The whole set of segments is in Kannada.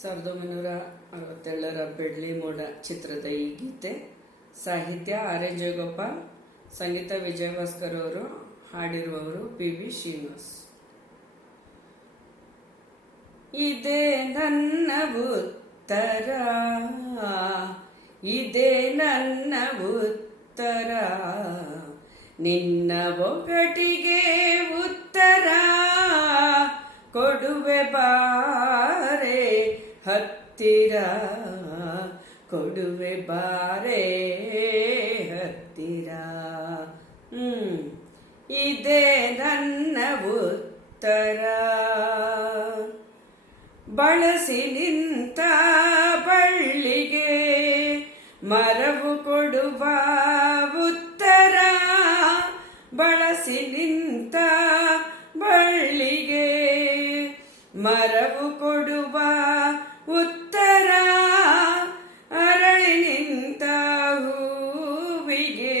1967ರ ಬೆಳ್ಳಿ ಮೋಡ ಚಿತ್ರದ ಈ ಗೀತೆ. ಸಾಹಿತ್ಯ ಆರ್.ಎನ್. ಜಯಗೋಪಾಲ್, ಸಂಗೀತ ವಿಜಯ ಭಾಸ್ಕರ್ ಅವರು, ಹಾಡಿರುವವರು ಪಿ.ಬಿ. ಶ್ರೀನಿವಾಸ್. ಇದೇ ನನ್ನ ಉತ್ತರ, ಇದೇ ನನ್ನ ಉತ್ತರ, ನಿನ್ನ ಒಗಟಿಗೆ ಉತ್ತರ ಕೊಡುವೆ ಬಾರೆ ಹತ್ತಿರ, ಕೊಡುವೆ ಬಾರೆ ಹತ್ತಿರ. ಇದೇ ನನ್ನ ಉತ್ತರ. ಬಳಸಿ ನಿಂತ ಬಳ್ಳಿಗೆ ಮರವು ಕೊಡುವ ಉತ್ತರ, ಬಳಸಿ ನಿಂತ ಬಳ್ಳಿಗೆ ಮರವು ಕೊಡುವ ಉತ್ತರ, ಅರಳಿ ನಿಂತ ಹೂವಿಗೆ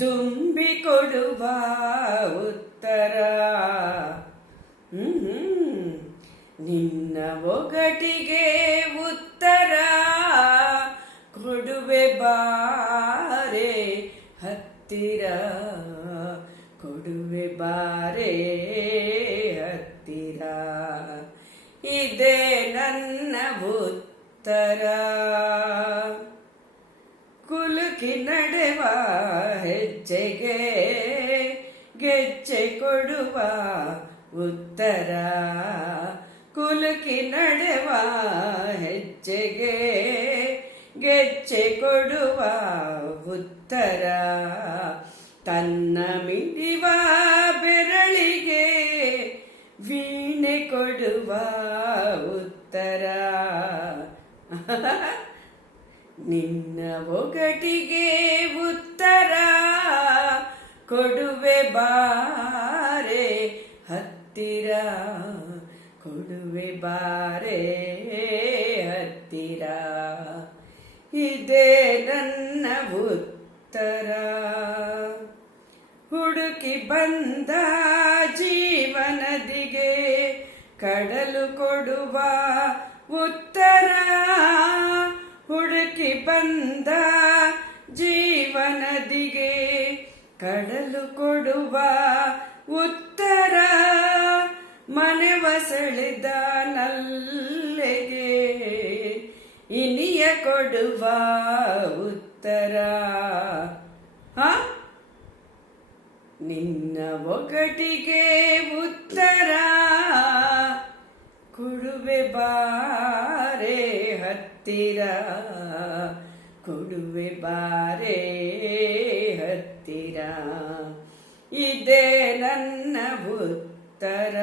ದುಂಬಿ ಕೊಡುವ ಉತ್ತರ. ನಿನ್ನ ಒಗಟಿಗೆ ಉತ್ತರ ಕೊಡುವೆ ಬಾರೆ ಹತ್ತಿರ, ಕೊಡುವೆ ಬಾರೆ ಹತ್ತಿರ. ಇದೇ ನನ್ನ ಉತ್ತರ. ಕುಲುಕಿ ನಡೆವ ಹೆಜ್ಜೆಗೆ ಗೆಜ್ಜೆ ಕೊಡುವ ಉತ್ತರ, ಕುಲುಕಿ ನಡೆವ ಹೆಜ್ಜೆಗೆ ಗೆಜ್ಜೆ ಕೊಡುವ ಉತ್ತರ, ತನ್ನ ಮಿಡಿವ ಬೆರಳಿಗೆ ವೀಣೆ ಕೊಡುವ ಉತ್ತರ. ನಿನ್ನ ಒಗಟಿಗೆ ಉತ್ತರ ಕೊಡುವೆ ಬಾರೆ ಹತ್ತಿರ, ಕೊಡುವೆ ಬಾರೆ ಹತ್ತಿರ. ಇದೇ ನನ್ನ ಉತ್ತರ. ಹುಡುಕಿ ಬಂದ ಜೀವನದಿಗೆ ಕಡಲು ಕೊಡುವ ಉತ್ತರ, ಹುಡುಕಿ ಬಂದ ಜೀವನದಿಗೆ ಕಡಲು ಕೊಡುವ ಉತ್ತರ, ಮನೆವ ಸೆಳೆದ ನಲ್ಲೆಗೆ ಇನಿಯ ಕೊಡುವ ಉತ್ತರ. ನಿನ್ನ ಒಗಟಿಗೆ ಉತ್ತರ ಕೊಡುವೆ ಬಾರೆ ಹತ್ತಿರ, ಕೊಡುವೆ ಬಾರೆ ಹತ್ತಿರ. ಇದೇ ನನ್ನ ಉತ್ತರ,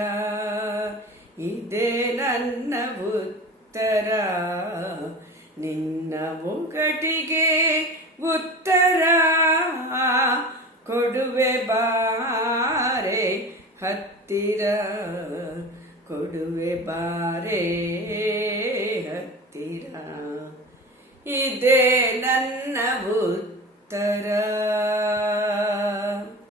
ಇದೇ ನನ್ನ ಉತ್ತರ. ನಿನ್ನ ಒಗಟಿಗೆ ಉತ್ತರ ಕೊಡುವೆ ಬಾರೆ ಹತ್ತಿರ, ಕೊಡುವೆ ಬಾರೆ ಹತ್ತಿರ. ಇದೇ ನನ್ನ ಉತ್ತರ.